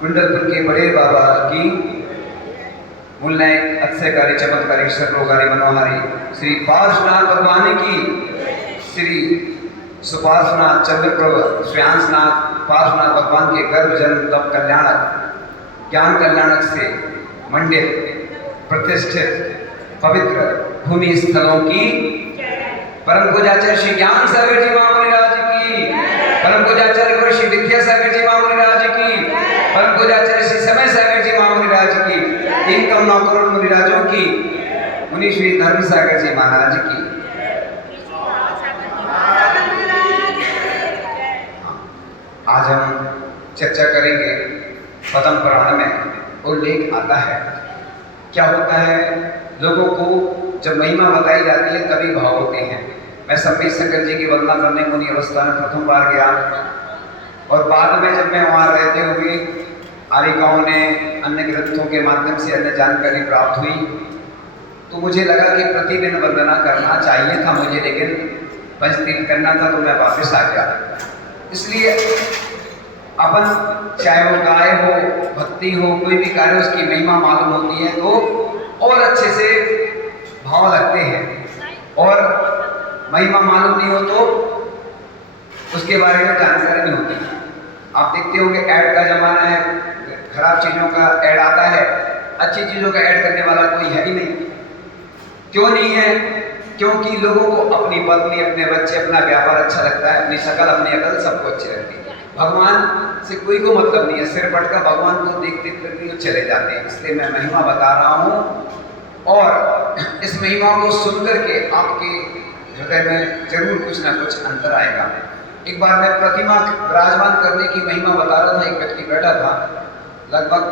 कुंडलपुर के बड़े बाबा की मूलनायक अक्षयकारी चमत्कारी सर्वकारी मनोहारी श्री पार्श्वनाथ भगवान की, श्री सुपार्श्वनाथ चंद्रप्रभ श्रेयांसनाथ पार्श्वनाथ भगवान के गर्भ जन्म तप कल्याणक ज्ञान कल्याणक से मंडित प्रतिष्ठित पवित्र भूमि स्थलों की परम पूजाचार्य श्री ज्ञान सागर जी महामुनिराज की, परम पूजाचार्य श्री विद्यासागर जी महामुनिराज की, परम पूजाचार्य श्री समय सागर जी महामुनिराज की, 3 करोड़ मुनिराजों की, मुनि श्री धर्म सागर जी महाराज की। आज हम चर्चा करेंगे पद्म पुराण में उल्लेख आता है। क्या होता है, लोगों को जब महिमा बताई जाती है तभी भाव होते हैं। मैं संबित शंकर जी की वंदना करने मुनि अवस्था में प्रथम बार गया और बाद में जब मैं वहाँ रहते हुए आलिकाओं ने अन्य ग्रंथों के माध्यम से अन्य जानकारी प्राप्त हुई तो मुझे लगा कि प्रतिदिन वंदना करना चाहिए था मुझे, लेकिन पंचतीर्थ करना था तो मैं वापस आ गया। इसलिए अपन चाहे वो गाय हो, भक्ति हो, कोई भी कार्य उसकी महिमा मालूम होती है तो और अच्छे से भाव लगते हैं, और महिमा मालूम नहीं हो तो उसके बारे में जानकारी नहीं होती। आप देखते होंगे ऐड का जमाना है, खराब चीज़ों का ऐड आता है, अच्छी चीज़ों का ऐड करने वाला कोई है ही नहीं। क्यों नहीं है? क्योंकि लोगों को अपनी पत्नी, अपने बच्चे, अपना व्यापार अच्छा लगता है, अपनी शक्ल, अपनी अकल सबको अच्छी लगती है। भगवान से कोई को मतलब नहीं है, सिर पटका भगवान को देखते देखते चले जाते हैं। इसलिए मैं महिमा बता रहा हूँ और इस महिमा को सुनकर के आपके हृदय में जरूर कुछ ना कुछ अंतर आएगा। एक बार मैं प्रतिमा विराजमान करने की महिमा बता रहा था, एक व्यक्ति बैठा था, लगभग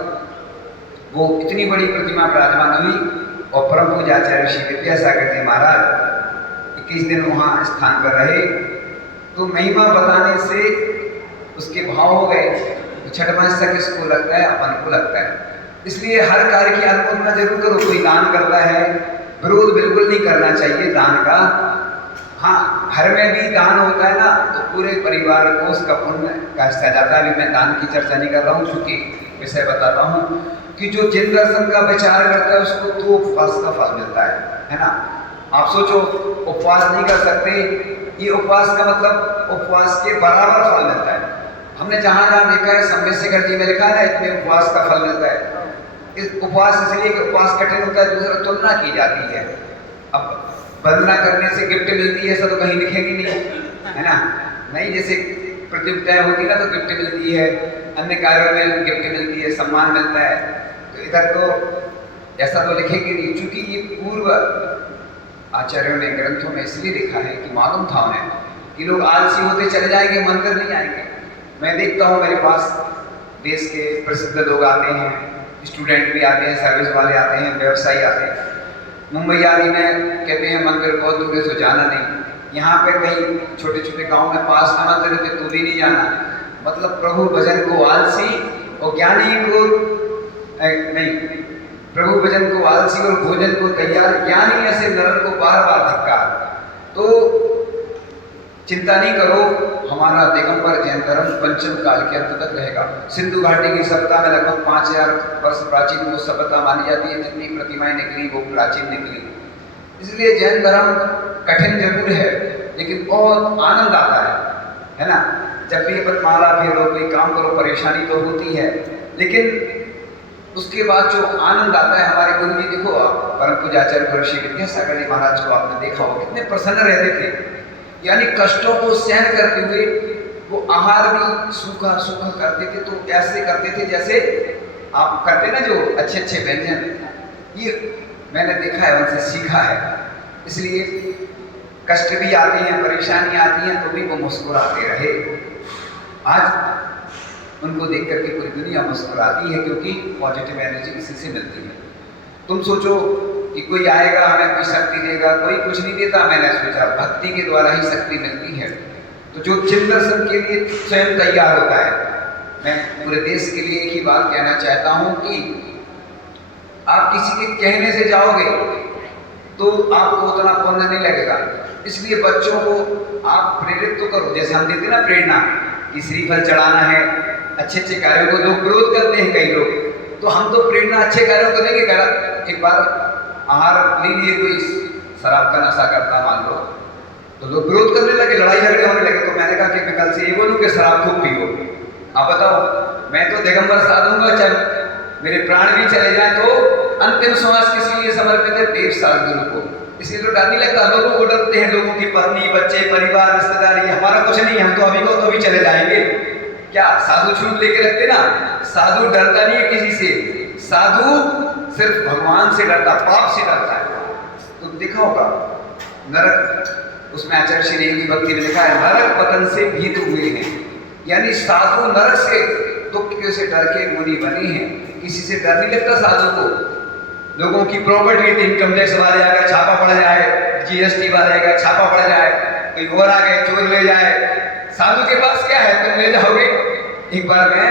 वो इतनी बड़ी प्रतिमा विराजमान हुई और परम पूजाचार्य श्री विद्यासागर जी महाराज 21 दिन वहाँ स्थान पर रहे तो महिमा बताने से उसके भाव हो गए। तो छठ मास तक इसको लगता है, अपन को लगता है। इसलिए हर कार्य की अनुमोदना जरूर करो। कोई दान करता है, विरोध बिल्कुल नहीं करना चाहिए दान का। हाँ, घर में भी दान होता है ना तो पूरे परिवार को उसका पुण्य का हिस्सा जाता है। अभी मैं दान की चर्चा नहीं कर रहा हूँ, क्योंकि विषय बताता हूँ कि जो जिन दर्शन का विचार करता है उसको तो उपवास का फल मिलता है ना। आप सोचो, उपवास नहीं कर सकते, ये उपवास का मतलब उपवास के बराबर फल मिलता है। हमने जहाँ जहाँ देखा है, संबित शंकर जी में लिखा है इतने उपवास का फल मिलता है। इस उपवास इसलिए कि उपवास कठिन होता है, दूसरा तुलना की जाती है। अब वंदना करने से गिफ्ट मिलती है, ऐसा तो कहीं लिखेगी नहीं, है ना। नहीं, जैसे प्रतियोगिताएं होती है ना तो गिफ्ट मिलती है, अन्य कार्यों में गिफ्ट मिलती है, सम्मान मिलता है। तो इधर तो ऐसा तो लिखेगी नहीं, क्योंकि ये पूर्व आचार्यों ने ग्रंथों में इसलिए लिखा है कि मालूम था उन्हें कि लोग आलसी होते चले जाएंगे, मंदिर नहीं आएंगे। मैं देखता हूँ मेरे पास देश के प्रसिद्ध लोग आते हैं, स्टूडेंट भी आते हैं, सर्विस वाले आते हैं, व्यवसायी आते हैं। मुंबई आदि में कहते हैं मंदिर बहुत दूर है सो जाना नहीं। यहाँ पे कहीं छोटे छोटे गांव में पास का मंदिर है तो भी नहीं जाना। मतलब प्रभु भजन को आलसी और ज्ञानी को नहीं, प्रभु भजन को आलसी और भोजन को तैयार, ज्ञानी ऐसे नर को बार बार धिक्कार। तो चिंता नहीं करो, हमारा दिगंबर जैन धर्म पंचम काल के अंत तक रहेगा। सिंधु घाटी की सभ्यता में लगभग 5000 वर्ष प्राचीन वो सभ्यता मानी जाती है। जितनी प्रतिमाएं निकली वो प्राचीन निकली। इसलिए जैन धर्म कठिन जरूर है, लेकिन बहुत आनंद आता है ना। जब भी अपन माला फेरो, कोई काम करो, परेशानी तो होती है, लेकिन उसके बाद जो आनंद आता है, हमारे गुरु जी देखो, परम पूजाचार्य श्री विद्यासागर जी महाराज को आपने देखा हो, कितने प्रसन्न रहते थे। यानी कष्टों को सहन करते हुए वो आहार भी सूखा सूखा करते थे। तो ऐसे करते थे जैसे आप करते ना जो अच्छे अच्छे व्यंजन, ये मैंने देखा है, उनसे सीखा है। इसलिए कष्ट भी आते हैं, परेशानी आती हैं, तो भी वो मुस्कुराते रहे। आज उनको देख करके पूरी दुनिया मुस्कुराती है, क्योंकि पॉजिटिव एनर्जी किसी से मिलती है। तुम सोचो कि कोई आएगा हमें कोई शक्ति देगा, कोई कुछ नहीं देता। मैंने सोचा भक्ति के द्वारा ही शक्ति मिलती है। तो जो चिन्ह दर्शन के लिए स्वयं तैयार होता है, मैं पूरे देश के लिए एक ही बात कहना चाहता हूँ कि आप किसी के कहने से जाओगे तो आपको उतना पुण्य नहीं लगेगा। इसलिए बच्चों को आप प्रेरित तो करो, जैसे हम देते ना प्रेरणा कि श्रीफल चढ़ाना है अच्छे अच्छे कार्यों को लोग विरोध करते हैं कई लोग, तो हम तो प्रेरणा अच्छे कार्यों को देंगे। एक बार आहार ले लिए, कोई शराब का नशा करता मान लो, तो लोग विरोध करने लगे, लड़ाई झगड़े होने लगे। तो मैंने कहा कि मैं कल से ये बोलूँ कि शराब खूब पियो। आप बताओ, मैं तो दिगंबर साधूंगा, चाहे मेरे प्राण भी चले जाए तो अंतिम श्वास किसी लिए समर्पित है? देव साधु को। इसलिए तो डर नहीं लगता। लोगों को डरते हैं, लोगों की पत्नी, बच्चे, परिवार, रिश्तेदारी, हमारा कुछ नहीं, हम तो अभी को तो अभी चले जाएंगे। क्या साधु छूट लेके रखते ना? साधु डरता नहीं है किसी से, साधु सिर्फ भगवान से डरता, पाप से डरता है। तो देखा होगा नरक, उसमें आचार्य श्री योगी भक्ति में लिखा है, नरक पतन से भीत हुए हैं, यानी साधु नरक से, दुख से डर के मुनि बने हैं। किसी से डर नहीं लगता साधु को। लोगों की प्रॉपर्टी, इनकम टैक्स वाले आ गए छापा पड़ जाए, जीएसटी वाले आ गए छापा पड़ जाए, कोई और आ गए चोर ले जाए, साधु के पास क्या है, तुम ले जाओगे। एक बार मैं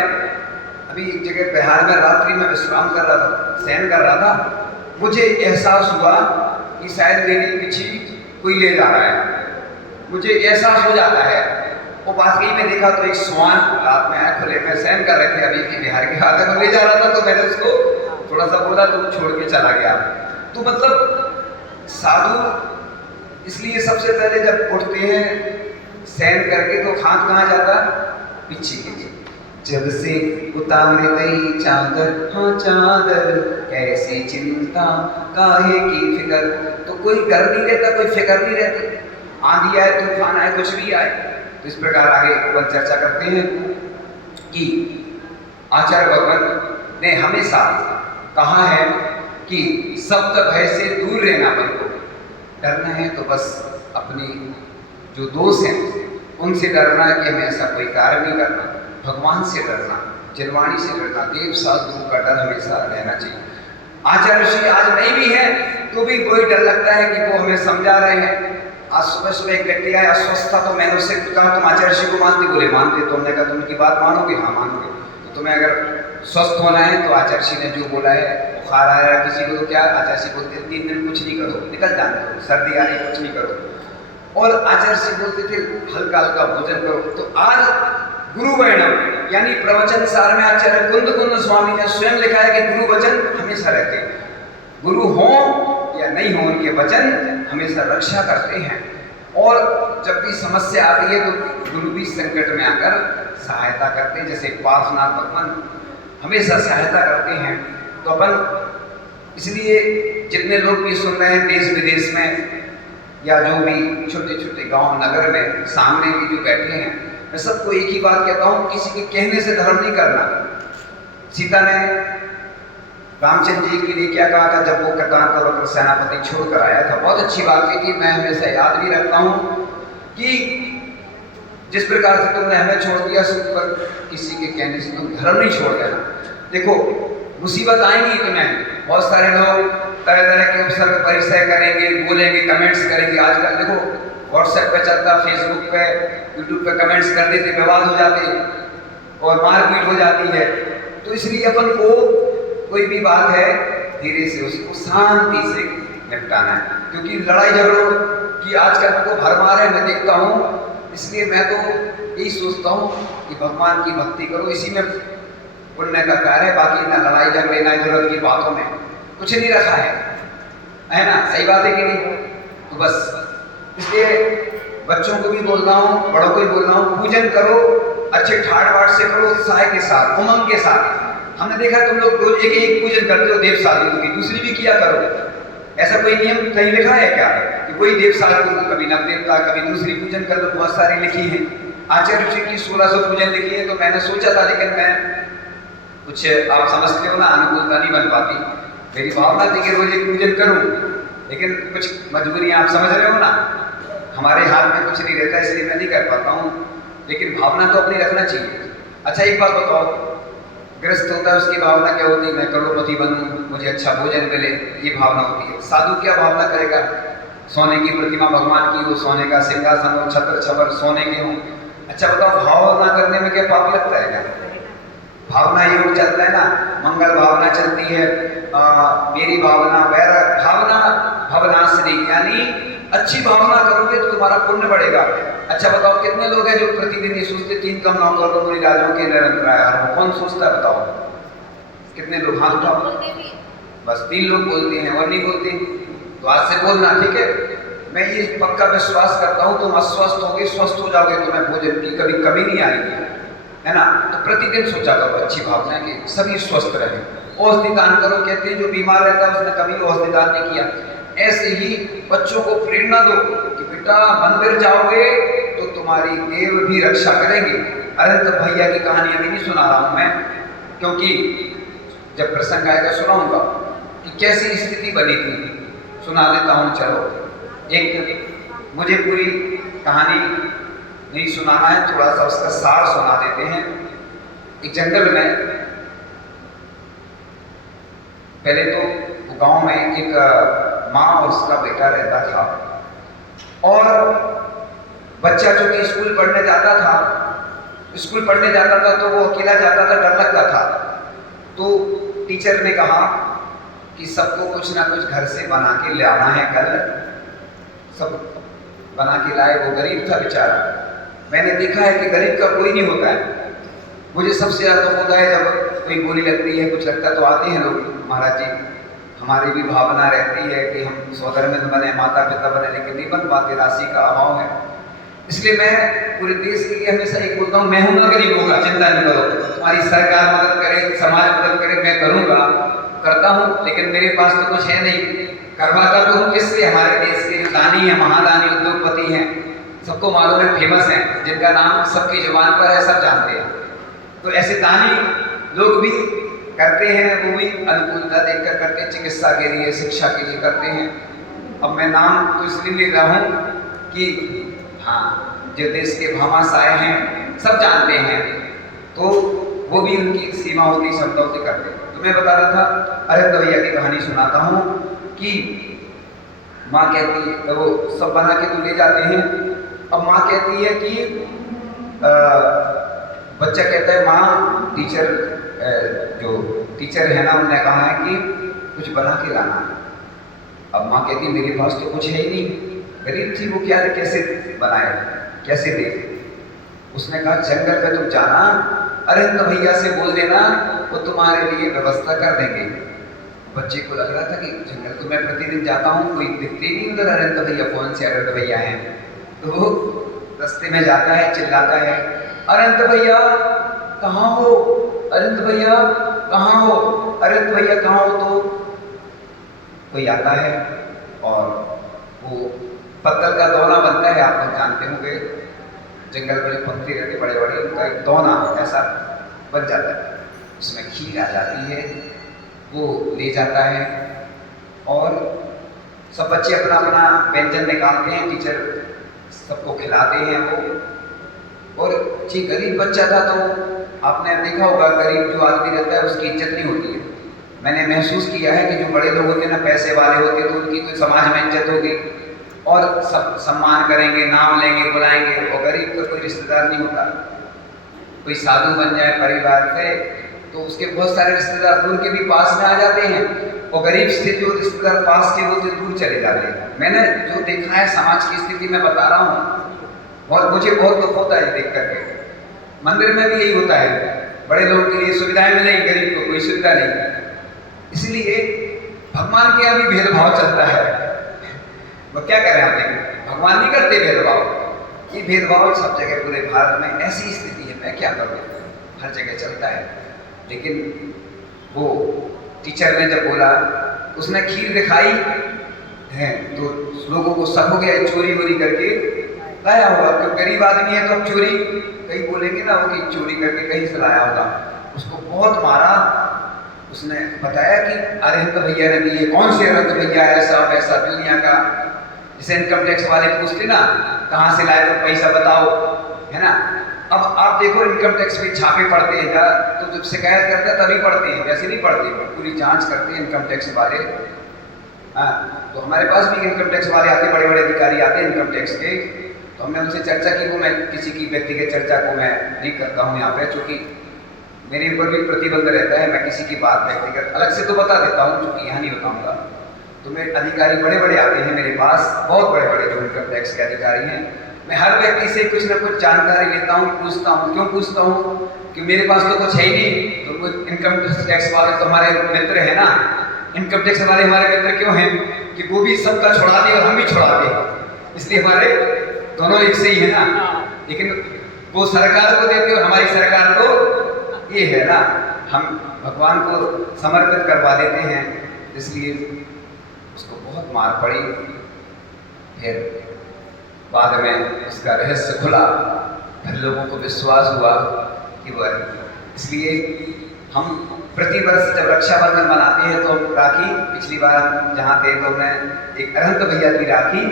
अभी एक जगह बिहार में रात्रि में विश्राम कर रहा था, शयन कर रहा था, मुझे एहसास हुआ कि शायद मेरी पीछे कोई ले जा रहा है, मुझे एहसास हो जाता है। वो बात गई, मैं देखा तो एक स्वान रात में आया, खुले में शयन कर रहे थे अभी की बिहार के हाथ में ले जा रहा था। तो मैंने उसको थोड़ा सा बोला तो वो छोड़ के चला गया। तो मतलब साधु इसलिए सबसे पहले जब उठते हैं शयन करके तो हाथ कहाँ जाता? पीछे के। जब से उतारे गई चादर, हाँ चादर, कैसी चिंता काहे की फिकर। तो कोई डर नहीं रहता, कोई फिक्र नहीं रहती, आंधी आए, तूफान आए, कुछ भी आए। तो इस प्रकार आगे अपन चर्चा करते हैं कि आचार्य भगवान ने हमेशा कहा है कि सब भय से दूर रहना मन को। डरना है तो बस अपनी जो दोष हैं उनसे डरना है कि हमें ऐसा कोई कार्य नहीं करना, भगवान से डरना, जिनवाणी से डरना, देव साधु का डर हमेशा रहना चाहिए। आचार्य श्री आज नहीं भी है तो भी कोई डर लगता है कि वो हमें समझा रहे हैं। आज सुबह सुबह एक व्यक्ति आया, अस्वस्थ था, तो मैंने उससे कहा तुम आचार्य श्री को मानते? बोले मानते। तो हमने कहा तुम उनकी बात मानोगे? हाँ मानोगे। तो तुम्हें अगर स्वस्थ होना है तो आचार्य श्री ने जो बोला है, बुखार आ रहा है किसी को तो क्या आचार्य श्री बोलते 3 दिन कुछ नहीं करो, निकल जाने दो, सर्दी आ रही कुछ नहीं करो। और आचार्य श्री बोलते थे हल्का हल्का भोजन करो। तो आज गुरु वैणव यानी प्रवचन सार में आचार्य कुंद कुंद स्वामी ने स्वयं लिखा है कि गुरु वचन हमेशा रहते हैं, गुरु हो या नहीं हो उनके वचन हमेशा रक्षा करते हैं। और जब भी समस्या आती है तो गुरु भी संकट में आकर सहायता करते हैं, जैसे पार्श्वनाथ भगवान हमेशा सहायता करते हैं। तो अपन इसलिए जितने लोग भी सुन रहे हैं देश विदेश में या जो भी छोटे छोटे गांव नगर में सामने भी जो बैठे हैं, मैं सबको एक ही बात कहता हूँ, किसी के कहने से धर्म नहीं करना। सीता ने रामचंद्र जी के लिए क्या कहा था जब वो कटान सेनापति छोड़ कर आया था? बहुत अच्छी बात की थी, मैं हमेशा याद भी रखता हूँ कि जिस प्रकार से तुमने हमें छोड़ दिया, पर किसी के कहने से तुम धर्म नहीं छोड़ देना। देखो मुसीबत आएंगी तुम्हें, बहुत सारे लोग तरह तरह के उपसर्ग परिचय करेंगे, बोलेंगे, कमेंट्स करेंगे। आजकल देखो व्हाट्सएप पे चलता, फेसबुक पे, यूट्यूब पे कमेंट्स कर देते, विवाद हो जाते और मारपीट हो जाती है। तो इसलिए अपन को कोई भी बात है धीरे से उसको शांति से निपटाना है, क्योंकि लड़ाई झगड़ों की आजकल को भरमार है, मैं देखता हूँ। इसलिए मैं तो यही सोचता हूँ कि भगवान की भक्ति करो, इसी में पुण्य का कार्य है। बाकी ना लड़ाई झगड़े ना जरूरत की बातों में कुछ नहीं रखा है ना? सही बात है कि नहीं? तो बस इसलिए बच्चों को भी बोल रहा हूँ, बड़ों को भी बोल रहा हूँ, पूजन करो अच्छे ठाट बाट से करो, उत्साह के साथ, उमंग के साथ। हमने देखा तुम लोग रोज एक एक पूजन करते हो देव साधु की, दूसरी भी किया करो। ऐसा कोई नियम कहीं लिखा है क्या कि कोई देव साधु कभी नवदेवता कभी दूसरी पूजन कर दो? बहुत सारी लिखी है, आचार्य जी की 1600 पूजन लिखी है। तो मैंने सोचा था, लेकिन मैं कुछ आप समझते हो ना, अनुकूलता नहीं बन पाती। मेरी भावना थी कि रोज एक पूजन करूं, लेकिन कुछ मजबूरी आप समझ रहे हो ना, हमारे हाथ में कुछ नहीं रहता, इसलिए मैं नहीं कर पाता हूँ। लेकिन भावना तो अपनी रखना चाहिए। अच्छा एक बात बताओ, ग्रस्त होता है उसकी भावना क्या होती है? मैं करोड़पति बनूं, मुझे अच्छा भोजन मिले, ये भावना होती है। साधु क्या भावना करेगा? सोने की प्रतिमा भगवान की हो, सोने का सिंहासन हो, छत्र छबर सोने के हो। अच्छा बताओ, भावना करने में क्या पाप लगता है क्या? भावना योग चलता है ना, मंगल भावना चलती है, मेरी भावना, वैराग भावना, भवनाश्री यानी अच्छी भावना करोगे तो तुम्हारा पुण्य बढ़ेगा। अच्छा बताओ, कितने लोग हैं जो प्रतिदिन ये सोचते 3 कम नौकर को मुनि राजाओं के निरंतर आया हो? कौन सोचता है बताओ? कितने लोग? हाथ उठाओ। बस 3 लोग बोलते हैं और नहीं बोलते। तो आज से बोलना, ठीक है? मैं ये पक्का विश्वास करता हूँ, तुम अस्वस्थ होगे, स्वस्थ हो जाओगे, तुम्हें भोजन की कभी कमी नहीं आएगी, है ना? तो प्रतिदिन सोचा करो अच्छी भावना कि सभी स्वस्थ रहे। औषधि दान करो, कहते हैं जो बीमार रहता है उसने कभी औषधि दान नहीं किया। ऐसे ही बच्चों को प्रेरणा दो कि बेटा मंदिर जाओगे तो तुम्हारी देव भी रक्षा करेंगे। अनंत भैया की कहानी अभी नहीं सुना रहा हूं मैं, क्योंकि जब प्रसंग आएगा सुनाऊंगा कि कैसी स्थिति बनी थी, सुना देता हूं। चलो, एक मुझे पूरी कहानी नहीं सुनाना है, थोड़ा सा उसका सार सुना देते हैं। एक जंगल में, पहले तो गांव में एक माँ और उसका बेटा रहता था, और बच्चा जो कि स्कूल पढ़ने जाता था तो वो अकेला जाता था, डर लगता था। तो टीचर ने कहा कि सबको कुछ ना कुछ घर से बना के ले आना है कल। सब बना के लाए। वो गरीब था बेचारा। मैंने देखा है कि गरीब का कोई नहीं होता है। मुझे सबसे ज़्यादा तो होता है जब कोई बोली लगती है, कुछ लगता है तो आते हैं लोग, महाराज जी हमारी भी भावना रहती है कि हम सौधर्मिंद बने, माता पिता बने, लेकिन नहीं बन पाते, राशि का अभाव है। इसलिए मैं पूरे देश के लिए हमेशा एक बोलता हूँ, मैं हूँ ना गरीब होगा, चिंता नहीं करो, तुम्हारी सरकार मदद करे, समाज मदद करे, मैं करूँगा, करता हूँ, लेकिन मेरे पास तो कुछ है नहीं। करवाता तो हूँ किससे? हमारे देश के जो दानी हैं, महादानी उद्योगपति हैं, सबको मालूम है, फेमस हैं, जिनका नाम सबकी जुबान पर है, सब जानते हैं। तो ऐसे दानी लोग भी करते हैं, वो भी अनुकूलता देखकर करते हैं, चिकित्सा के लिए, शिक्षा के लिए करते हैं। अब मैं नाम तो इसलिए ले रहा हूँ कि हाँ, जो देश के भामाशाह हैं सब जानते हैं, तो वो भी उनकी सीमा होती शब्दों से करते हैं। तो मैं बता रहा था, अरविंद भैया की कहानी सुनाता हूँ कि माँ कहती है, वो सब बना के तो ले जाते हैं। अब माँ कहती है कि बच्चा कहता है माँ, जो टीचर है ना, उन्होंने कहा है कि कुछ बना के लाना। अब माँ कहती मेरे पास तो कुछ है ही नहीं, गरीब थी वो, क्या कैसे बनाए, कैसे दे? उसने कहा जंगल में तुम जाना, अरविंद भैया से बोल देना, वो तुम्हारे लिए व्यवस्था कर देंगे। बच्चे को लग रहा था कि जंगल तो मैं प्रतिदिन जाता हूँ, कोई दिखते नहीं उधर अरविंद भैया, कौन से अरविंद भैया हैं? तो वो रास्ते में जाता है, चिल्लाता है, अरविंद भैया कहाँ हो, अरविंद भैया कहाँ हो, अरविंद भैया कहाँ हो? तो कोई आता है और वो पत्थर का दोना बनता है, आप लोग जानते होंगे, जंगल में पत्ते रहते बड़े बड़े, उनका एक दोना ऐसा बन जाता है, उसमें खीर आ जाती है, वो ले जाता है और सब बच्चे अपना अपना व्यंजन निकालते हैं, टीचर सबको खिलाते हैं वो। और जी गरीब बच्चा था, तो आपने देखा होगा गरीब जो आदमी रहता है उसकी इज्जत नहीं होती है। मैंने महसूस किया है कि जो बड़े लोग होते हैं ना, पैसे वाले होते हैं, तो उनकी तो समाज में इज्जत होगी और सब सम्मान करेंगे, नाम लेंगे, बुलाएंगे, और गरीब का कोई रिश्तेदार नहीं होता। कोई साधु बन जाए परिवार से तो उसके बहुत सारे रिश्तेदार दूर के भी पास में आ जाते हैं, और गरीब से जो रिश्तेदार पास के होते दूर चले जाते हैं। मैंने जो देखा है समाज की स्थिति में बता रहा हूँ, और मुझे बहुत दुख होता है देख करके। मंदिर में भी यही होता है, बड़े लोगों के लिए सुविधाएं मिलेंगी, गरीब को कोई सुविधा नहीं। इसलिए भगवान के यहाँ भी भेदभाव चलता है। वो क्या करें, आप देखें, भगवान नहीं करते भेदभाव, ये भेदभाव सब जगह पूरे भारत में ऐसी स्थिति है, मैं क्या करूँ, हर जगह चलता है। लेकिन वो टीचर ने जब बोला, उसने खीर दिखाई है तो लोगों को सब हो गया, चोरी वोरी करके लाया होगा, क्योंकि गरीब आदमी है तो अब चोरी कहीं बोलेंगे ना, वो कि चोरी करके कहीं से लाया होगा। उसको बहुत मारा। उसने बताया कि अरविंद भैया ने दिए। कौन से अरविंद भैया, ऐसा वैसा दुनिया का, जैसे इनकम टैक्स वाले पूछते ना कहाँ से लाए तो पैसा बताओ, है ना। अब आप देखो इनकम टैक्स पे छापे पड़ते हैं, तो जब शिकायत करते हैं तभी पड़ते हैं, वैसे नहीं पड़ते, पूरी जांच करते हैं इनकम टैक्स वाले। हाँ, तो हमारे पास भी इनकम टैक्स वाले आते, बड़े बड़े अधिकारी आते हैं इनकम टैक्स के, तो हमने उनसे चर्चा की। वो मैं किसी की व्यक्तिगत चर्चा को मैं नहीं करता हूँ यहाँ पे, चूँकि मेरे ऊपर भी प्रतिबंध रहता है, मैं किसी की बात व्यक्तिगत अलग से तो बता देता हूँ, चूँकि यहाँ नहीं बताऊँगा। तो मेरे अधिकारी बड़े बड़े आते हैं मेरे पास, बहुत बड़े बड़े जो इनकम टैक्स के अधिकारी हैं। मैं हर व्यक्ति से कुछ ना कुछ जानकारी लेता हूँ, पूछता हूँ। क्यों पूछता हूँ? कि मेरे पास तो कुछ है ही नहीं, तो कुछ इनकम टैक्स वाले तो हमारे मित्र हैं ना। इनकम टैक्स वाले हमारे मित्र क्यों हैं? कि वो भी सबका छुड़ा दे और हम भी छुड़ा दे, इसलिए हमारे दोनों एक से ही है ना। लेकिन वो सरकार को देते और हमारी सरकार तो ये है ना, हम भगवान को समर्पित करवा देते हैं, इसलिए उसको बहुत मार पड़ी। फिर बाद में उसका रहस्य खुला, फिर लोगों को विश्वास हुआ कि वो, इसलिए हम प्रतिवर्ष जब रक्षाबंधन मनाते हैं तो राखी, पिछली बार हम जहाँ थे तो मैं एक अनंत भैया की राखी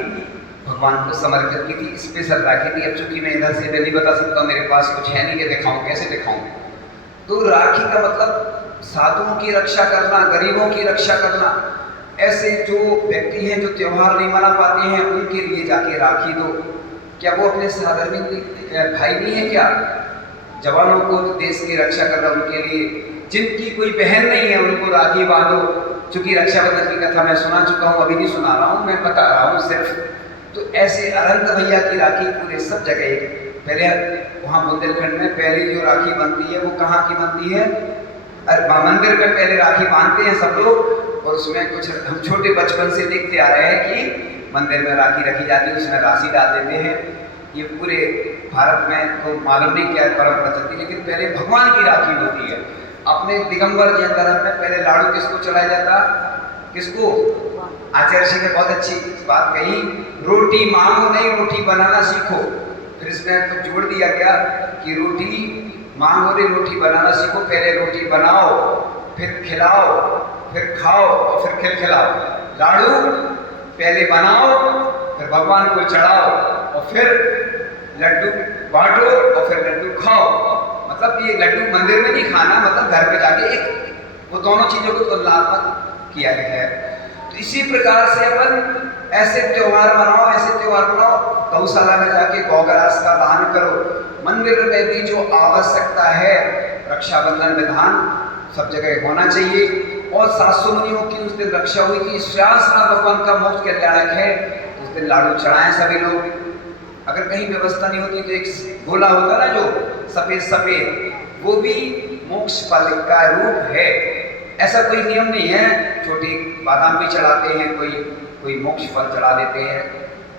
भगवान को समर्पित की थी, स्पेशल राखी थी। अब चूंकि मैं इधर से नहीं बता सकता, मेरे पास कुछ है नहीं कि दिखाऊं, कैसे दिखाऊं। तो राखी का मतलब साधुओं की रक्षा करना, गरीबों की रक्षा करना। ऐसे जो व्यक्ति हैं जो त्योहार नहीं मना पाते हैं, उनके लिए जाके राखी दो। क्या वो अपने साधारण भाई नहीं है क्या? जवानों को देश की रक्षा करना, उनके लिए जिनकी कोई बहन नहीं है उनको राखी बांधो। चूंकि रक्षाबंधन की कथा मैं सुना चुका हूँ, अभी नहीं सुना रहा हूँ, मैं बता रहा हूँ सिर्फ। तो ऐसे अनंत भैया की राखी पूरे सब जगह, पहले वहाँ बुंदेलखंड में पहले जो राखी बनती है वो कहाँ की बनती है? मंदिर में पहले राखी बांधते हैं सब लोग, और उसमें कुछ हम छोटे बचपन से देखते आ रहे हैं कि मंदिर में राखी रखी जाती है, उसमें राशि डाल देते हैं। ये पूरे भारत में तो मालूम नहीं क्या परंपरा चलती, लेकिन पहले भगवान की राखी होती है। अपने दिगंबर जैन धर्म में पहले लाड़ू किसको चढ़ाया जाता? किसको? आचार्य जी ने बहुत अच्छी बात कही, रोटी मांगो नहीं, रोटी बनाना सीखो। फिर इसमें तो जोड़ दिया गया कि रोटी मांगो नहीं, रोटी बनाना सीखो। पहले रोटी बनाओ, फिर खिलाओ, फिर खाओ और फिर खिलखिलाओ। लाड़ू पहले बनाओ, फिर भगवान को चढ़ाओ और फिर लड्डू बांटो और फिर लड्डू खाओ। मतलब ये लड्डू मंदिर में नहीं खाना, मतलब घर पे जाके एक, वो दोनों चीजों को तुलनात्मक किया गया है। तो इसी प्रकार से अपन ऐसे त्योहार मनाओ, ऐसे त्योहार मनाओ। गौशाला में जाके गौग्रास का दान करो। मंदिर में भी जो आवश्यकता है, रक्षाबंधन विधान सब जगह होना चाहिए। और 700 मुनियों की उस दिन रक्षा हुई थी। श्यासनाथ भगवान का मोक्ष कल्याणक है, उस दिन लाड़ू चढ़ाएं सभी लोग। अगर कहीं व्यवस्था नहीं होती तो एक गोला होता ना जो सफेद सफेद, वो भी मोक्ष फल का रूप है। ऐसा कोई नियम नहीं है, छोटी बादाम भी चढ़ाते हैं, कोई मोक्ष फल चढ़ा देते हैं,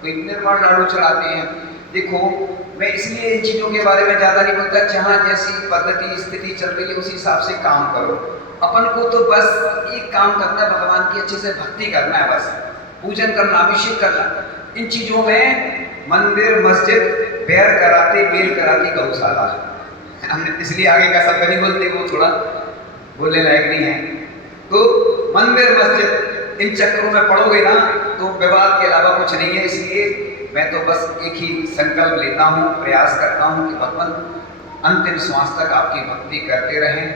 कोई निर्मल लाड़ू चढ़ाते हैं। देखो, मैं इसलिए इन चीज़ों के बारे में ज़्यादा नहीं बोलता, जहाँ जैसी पद्धति स्थिति चल रही है उसी हिसाब से काम करो। अपन को तो बस एक काम करना है, भगवान की अच्छे से भक्ति करना है, बस पूजन करना, अभिषेक करना। इन चीज़ों में मंदिर मस्जिद बैर कराते, बेल कराती गौशाला, हमने इसलिए आगे का शब्द नहीं बोलते, वो थोड़ा बोलने लायक नहीं है। तो मंदिर मस्जिद इन चक्रों में पड़ोगे ना तो विवाद के अलावा कुछ नहीं है। इसलिए मैं तो बस एक ही संकल्प लेता हूँ, प्रयास करता हूँ कि भगवान अंतिम श्वास तक आपकी भक्ति करते रहें,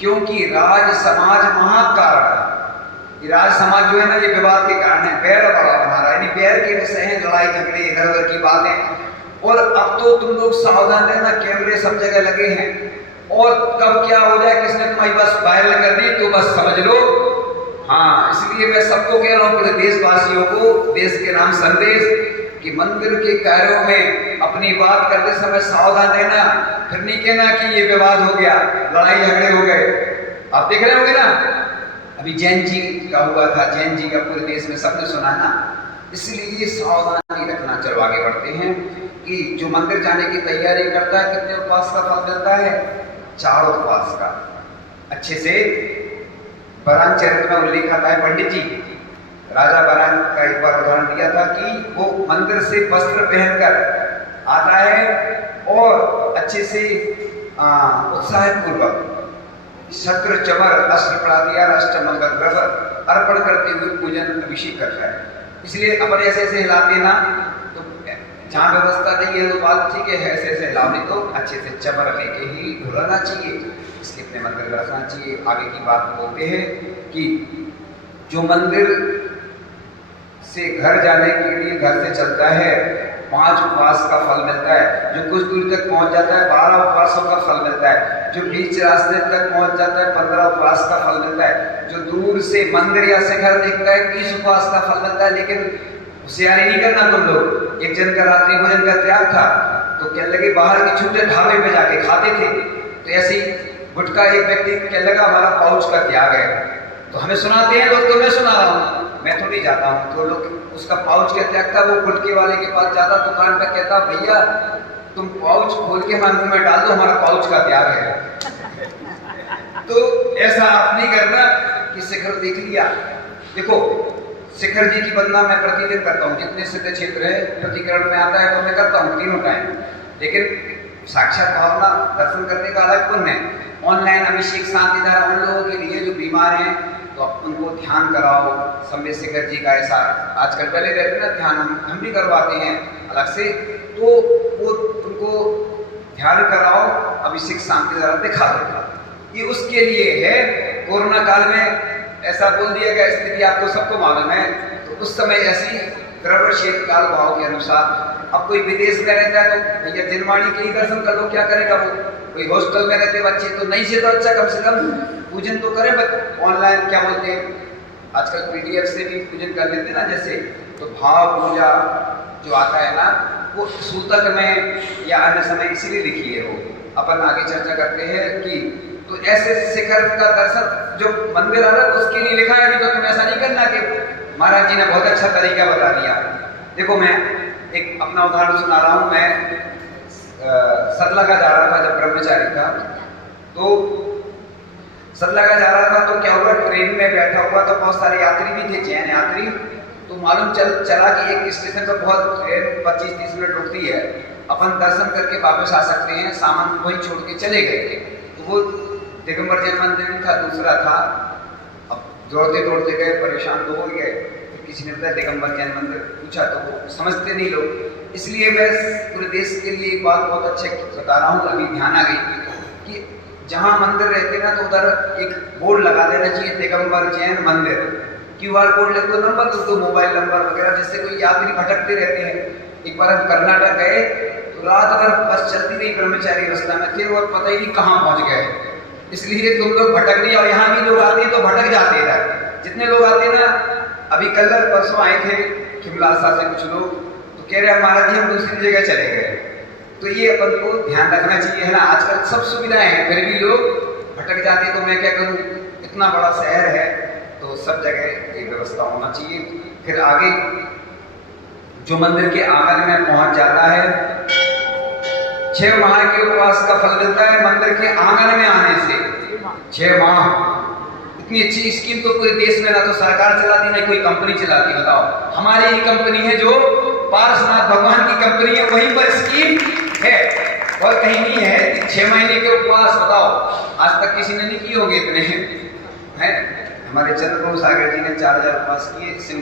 क्योंकि राज समाज महाकारण है। राज समाज जो है ना, ये विवाद के कारण है, बैर बड़ा हमारा, यानी बैर के विषय है, लड़ाई झगड़े इधर उधर की बातें। और अब तो तुम लोग सावधान रहना, कैमरे सब जगह लगे हैं, और कब क्या हो जाए, किसने तुम्हारी बस वायरल कर दी तो बस समझ लो। हाँ, इसलिए मैं सबको कह रहा हूँ, पूरे देशवासियों को, देश के नाम संदेश, कि मंदिर के कार्यों में अपनी बात करते समय सावधान रहना। फिर नहीं कहना कि ये विवाद हो गया, लड़ाई झगड़े हो गए। आप देख रहे होंगे ना, अभी जैन जी का हुआ था, जैन जी का पूरे देश में सबने सुना ना। इसलिए सावधानी रखना। चलो आगे बढ़ते हैं कि जो मंदिर जाने की तैयारी करता है, कितने उपवास का फल मिलता है? 4 उपवास का। अच्छे से बरान चरित्र में उल्लेख आता है, पंडित जी राजा बरान का एक बार उदाहरण दिया था कि वो मंदिर से वस्त्र पहनकर आता है और अच्छे से उत्साह पूर्वक शत्र चमर अस्त्र प्रातिहार अष्टमंगल द्रव्य अर्पण करते हुए पूजन अभिषेक करता है। इसलिए अपन ऐसे ऐसे हिलाते ना, तो जहाँ व्यवस्था नहीं है तो बात ठीक है, ऐसे ऐसे हिलाने तो अच्छे से चमर लेके ही ढुलाना चाहिए, इसलिए अपने मंदिर में रखना चाहिए। आगे की बात बोलते हैं कि जो मंदिर से घर जाने के लिए घर से चलता है 5 उपवास का फल मिलता है। जो कुछ दूर तक पहुंच जाता है 12 उपवासों का फल मिलता है। जो बीच रास्ते तक पहुंच जाता है 15 उपवास का फल मिलता है। जो दूर से मंदिर या शिखर देखता है किस उपवास का फल मिलता है, लेकिन होशियारी नहीं करना तुम लोग। एक जन का रात्रि भोजन का त्याग था तो कहने लगे बाहर के छोटे ढाबे पे जाके खाते थे, तो ऐसे ही गुटखा एक व्यक्ति कहने लगा हमारा पाउच का त्याग है, तो हमें सुनाते हैं लोग, तो मैं सुना रहा हूँ, मैं तो नहीं जाता हूँ। तो लोग उसका पाउच का त्याग था, वो गुटके वाले के पास जाता दुकान पे, कहता भैया तुम पाउच खोल के हमारे मुंह में डाल दो, हमारा पाउच का त्याग है। तो ऐसा आप नहीं करना कि शिखर देख लिया। देखो शिखर जी की वंदना मैं प्रतिदिन करता हूँ, जितने सिद्ध क्षेत्र है प्रतिकरण में आता है तो मैं करता हूँ तीनों टाइम, लेकिन साक्षात भावना दर्शन करने का अलग पुण्य है। ऑनलाइन अभिषेक शांति धारा उन लोगों के लिए जो बीमार हैं तो उनको ध्यान कराओ। सम्य शिखर जी का ऐसा आजकल पहले रहते ना ध्यान, हम भी करवाते हैं अलग से, तो वो उनको ध्यान कराओ, अभिषेक शांति धारा दिखा दो। ये उसके लिए है। कोरोना काल में ऐसा बोल दिया गया, स्थिति आपको सबको मालूम है, तो उस समय ऐसी द्रव्य क्षेत्र काल भाव के अनुसार अब कोई विदेश में रहता है तो भैया दिनवाणी के ही दर्शन कर लो, क्या करेगा वो। कोई हॉस्टल में रहते बच्चे तो नहीं से तो अच्छा कम से कम पूजन तो करे, बट ऑनलाइन क्या बोलते हैं आजकल पीडीएफ से भी पूजन कर लेते ना जैसे, तो भाव पूजा जो आता है ना वो सूतक में या अन्य समय इसीलिए लिखी है, वो अपन आगे चर्चा करते हैं कि तो ऐसे शिखर का दर्शन जो मंदिर आ रहा है उसके लिए लिखा है, नहीं तो तुम ऐसा नहीं करना कि महाराज जी ने बहुत अच्छा तरीका बता दिया। देखो मैं एक अपना उदाहरण सुना रहा हूँ। मैं सतलगा जा रहा था जब ब्रह्मचारी था, तो सतलगा जा रहा था तो क्या हुआ, ट्रेन में बैठा हुआ तो बहुत सारे यात्री भी थे, जैन यात्री, तो मालूम चला कि एक स्टेशन पर बहुत ट्रेन 25-30 मिनट रुकती है, अपन दर्शन करके वापस आ सकते हैं, सामान वहीं छोड़ के चले गए थे। तो वो दिगंबर जैन मंदिर था, दूसरा था। अब दौड़ते दौड़ते गए, परेशान तो हो गए, फिर किसी ने बताया दिगंबर जैन मंदिर, पूछा तो वो समझते नहीं लोग। इसलिए मैं पूरे देश के लिए एक बात बहुत अच्छे बता रहा हूँ, अभी ध्यान आ गई कि जहाँ मंदिर रहते ना तो उधर एक बोर्ड लगा देना चाहिए, दिगंबर जैन मंदिर, QR कोड लिख दो, नंबर दो, मोबाइल नंबर वगैरह, जिससे कोई यात्री भटकते रहते हैं। एक बार हम कर्नाटक गए तो रात अगर बस चलती रही, ब्रह्मचारी रास्ता में थे और पता ही नहीं कहाँ पहुँच गए। इसलिए तुम लोग भटक नहीं, और यहाँ भी लोग आते हैं तो भटक जाते हैं। जितने लोग आते हैं ना, अभी कल परसों आए थे खिमलासा से कुछ लोग, तो कह रहे हमारा जी हम दूसरी जगह चले गए। तो ये अपन को ध्यान रखना चाहिए, है ना। आजकल सब सुविधाएं हैं फिर भी लोग भटक जाते हैं, तो मैं क्या करूँ, इतना बड़ा शहर है तो सब जगह एक व्यवस्था होना चाहिए। फिर आगे जो मंदिर के आंगन में पहुंच जाता है, 6 माह के उपवास का फल मिलता है मंदिर के आंगन में आने से। 6 माह, इतनी अच्छी स्कीम तो पूरे देश में ना तो सरकार चलाती ना कोई कंपनी चलाती। बताओ, हमारी ही कंपनी है जो पारसनाथ भगवान की कंपनी है, वहीं पर स्कीम है और कहीं नहीं है। 6 महीने के उपवास बताओ, आज तक किसी ने नहीं किए होंगे इतने, हैं। हमारे चंद्रप्रभु सागर जी ने 4000 उपवास किए, सिंह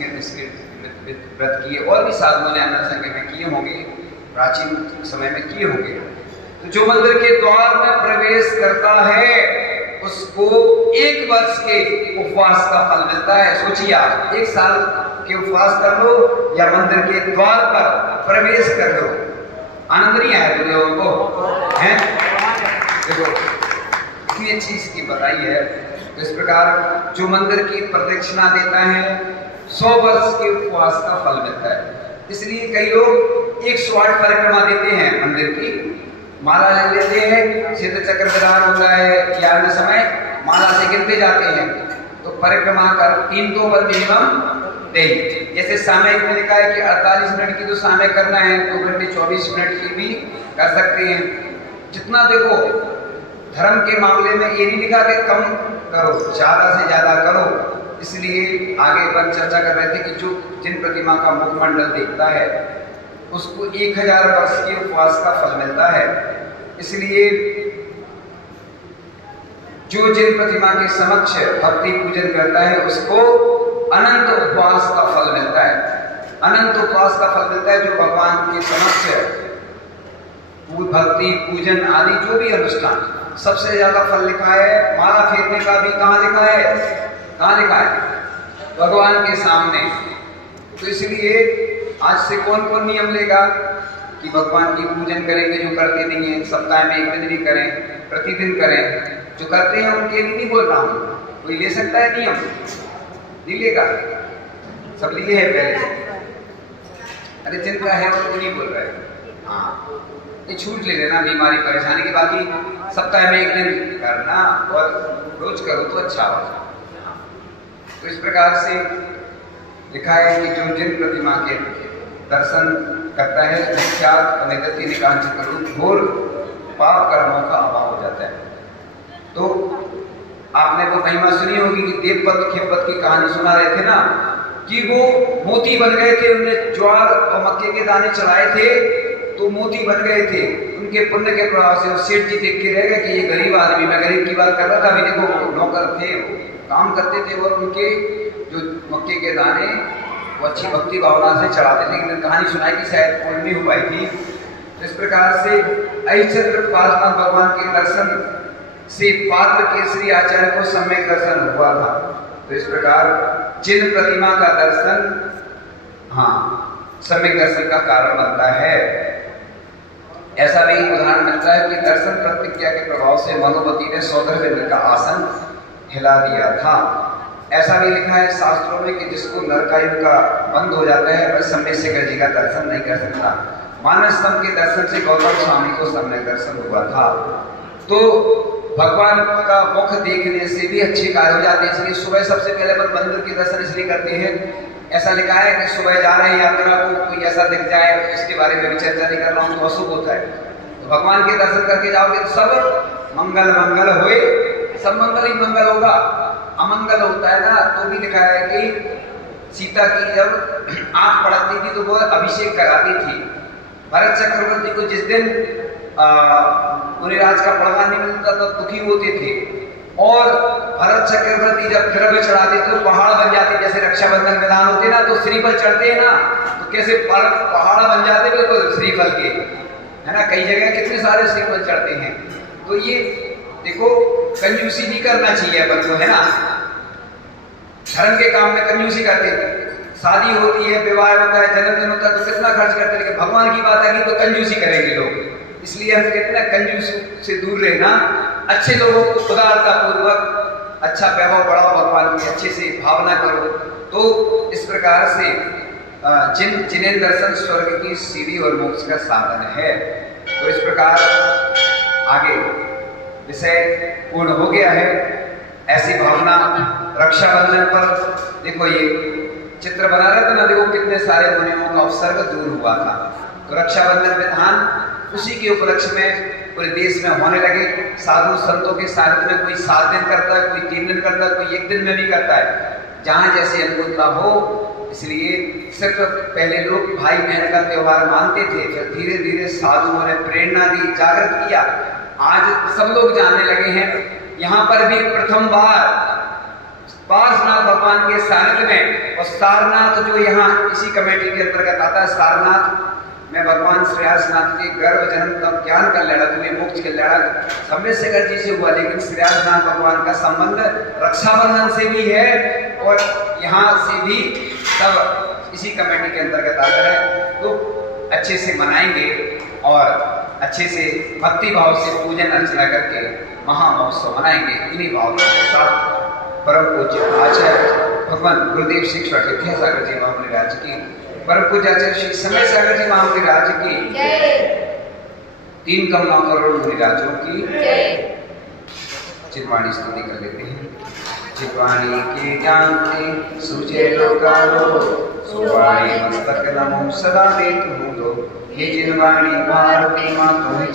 व्रत किए, और भी साधुओं ने अन्य संख्या में किए होंगे, प्राचीन समय में किए होंगे। तो जो मंदिर के द्वार में प्रवेश करता है उसको 1 वर्ष के उपवास का फल मिलता है। सोचिए आप, 1 साल के उपवास कर लो या मंदिर के द्वार पर प्रवेश कर लो, आनंद नहीं आया तुम लोगों को, हैं? देखो इतनी अच्छी इसकी बताई है। तो इस प्रकार जो मंदिर की प्रदक्षिणा देता है 100 वर्ष के उपवास का फल मिलता है। इसलिए कई लोग 108 परिक्रमा देते हैं मंदिर की, माला ले लेते हैं, सिद्ध चक्र विधान होता है या अन्य समय माला से गिनते जाते हैं, तो परिक्रमा कर 3 तो बल मिनिमम दे। जैसे सामयिक में लिखा है कि 48 मिनट की तो सामयिक करना है, 2 घंटे 24 मिनट की भी कर सकते हैं। जितना देखो धर्म के मामले में ये नहीं लिखा कि कम करो, ज्यादा से ज्यादा करो। इसलिए आगे अपन चर्चा कर रहे थे कि जो जिन प्रतिमा का मुखमंडल देखता है उसको 1000 वर्ष के उपवास का फल मिलता है। इसलिए जो जिन प्रतिमा के समक्ष भक्ति पूजन करता है उसको अनंत उपवास का फल मिलता है। अनंत उपवास का फल मिलता है जो भगवान के समक्ष भक्ति पूजन आदि जो भी अनुष्ठान, सबसे ज्यादा फल लिखा है माला फेरने का भी। कहाँ लिखा है? कहाँ लिखा है? भगवान के सामने। तो इसलिए आज से कौन कौन नियम लेगा कि भगवान की पूजन करेंगे, जो करते नहीं है, सप्ताह में 1 दिन भी करें, प्रतिदिन करें, जो करते हैं उनके लिए नहीं बोल रहा हूँ। कोई ले सकता है नियम? नहीं लेगा, सब लिए है पहले से। अरे जिनका है वो नहीं बोल रहे। हाँ, ये छूट ले लेना बीमारी परेशानी की, बाकी सप्ताह में एक दिन करना और रोज करो तो अच्छा होगा। तो इस प्रकार से लिखा है कि जो जिन प्रतिमा के दर्शन करता है विख्यात अनिगति निकांचित रूप घोर पाप कर्मों का अभाव हो जाता है। तो आपने वो महिमा सुनी होगी कि देवपत खेपत की कहानी सुना रहे थे ना, कि वो मोती बन गए थे, उनने ज्वार और मक्के के दाने चढ़ाए थे तो मोती बन गए थे। उनके पुण्य के प्रभाव से सेठ जी देख के रह गए कि ये गरीब आदमी, मैं गरीब की बात कर रहा था, अभी देखो नौकर थे, काम करते थे और उनके जो मक्के के दाने वो अच्छी भक्ति भावना से चढ़ाते थे। लेकिन कहानी सुनाई कि शायद पूर्ण नहीं हो पाई थी। इस प्रकार से हरिश्चंद्र पार्वती भगवान के दर्शन से पात्र केसरी आचार्य को सम्यक दर्शन हुआ था। तो इस प्रकार जिन प्रतिमा का दर्शन सम्यक दर्शन का कारण बनता है। ऐसा भी उदाहरण मिलता है कि दर्शन प्रतिज्ञा के प्रभाव से मधुमती ने सौंदर्य का आसन हिला दिया था। ऐसा भी लिखा है शास्त्रों में कि जिसको नरकायु का बंद हो जाता है वह सम्यक शेखर जी का दर्शन नहीं कर सकता। मानस स्तंभ के दर्शन से गौतम स्वामी को सम्यक दर्शन हुआ था। तो भगवान का मुख देखने से भी अच्छे कार्य हो जाते हैं। इसलिए सुबह सबसे पहले अपन मंदिर के दर्शन इसलिए करते हैं। ऐसा लिखा है कि सुबह जा रहे हैं यात्रा को कोई ऐसा दिख जाए, इसके बारे में भी चर्चा नहीं कर रहा हूँ, तो अशुभ होता है। तो भगवान के दर्शन करके जाओगे तो सब मंगल मंगल होए, सब मंगल ही मंगल होगा। अमंगल होता है ना तो भी लिखा है कि सीता की जब आंख पड़ती थी तो वो अभिषेक कराती थी। भरत चक्रवर्ती को जिस दिन मुनिराज का पड़वान नहीं मिलता तो दुखी होते थे, और भरत चक्रवर्ती जब द्रव्य चढ़ाते थे तो पहाड़ बन जाते। जैसे रक्षाबंधन मैदान होते ना तो श्रीफल चढ़ते हैं ना, तो कैसे पहाड़ बन जाते बिल्कुल श्रीफल के, है ना। कई जगह कितने सारे श्रीफल चढ़ते हैं। तो ये देखो कंजूसी नहीं करना चाहिए अपन को, है ना। धर्म के काम में कंजूसी करते हैं। शादी होती है, विवाह होता है, जन्मदिन होता है तो कितना खर्च करते हैं, लेकिन भगवान की बात आएगी तो कंजूसी करेंगे लोग। इसलिए हम कहते हैं ना कंजूस से दूर रहना, अच्छे लोगों को उदारता पूर्वक अच्छा वैभव बढ़ाओ, भगवान की अच्छे से भावना करो। तो इस प्रकार से जिन्हें दर्शन स्वर्ग की सीढ़ी और मोक्ष का साधन है। तो इस प्रकार आगे विषय पूर्ण हो गया है। ऐसी भावना रक्षाबंधन पर देखो ये चित्र बना रहे थे ना, देखो कितने सारे मुनियों का उपसर्ग दूर हुआ था। तो रक्षाबंधन विधान उसी के उपलक्ष्य में पूरे देश में होने लगे। साधु संतों के सानिध्य में कोई 7 दिन करता है, कोई 3 दिन करता है, कोई 1 दिन में भी करता है, जहां जैसे अनुकूलता हो। इसलिए सिर्फ पहले लोग भाई बहन का त्योहार मानते थे, फिर धीरे धीरे साधुओं ने प्रेरणा दी, जागृत किया। आज सब लोग जानने लगे हैं। यहाँ पर भी प्रथम बार पार्श्वनाथ भगवान के सानिध्य में, और सारनाथ जो यहाँ इसी कमेटी के अंतर्गत आता है, सारनाथ में भगवान श्रेयासनाथ के गर्भ जन्म तब ज्ञान कल्याण तुम्हें मोक्ष कल्याण सम्यक शेखर जी से हुआ। लेकिन श्रेयासनाथ भगवान का संबंध रक्षाबंधन से भी है और यहाँ से भी सब इसी कमेटी के अंतर्गत आता है। तो अच्छे से मनाएंगे और अच्छे से भक्ति भाव से पूजन अर्चना करके महामहोत्सव मनाएंगे। इन्हीं भावों के साथ परम पूज्य आचार्य भगवान गुरुदेव श्री विद्यासागर जी महाराज की, परम पूज्य आचार्य श्री समय सागर जी महाराज की, 3 करोड़ मुनिराजों की चिन्वाणी स्तुति कर लेते हैं। चिन्वाणी के जानते सुचे लोकालो, सुवाणी मस्तक नमो सदा देतु दो। ये चिन्वाणी भारती माँ तुम्हें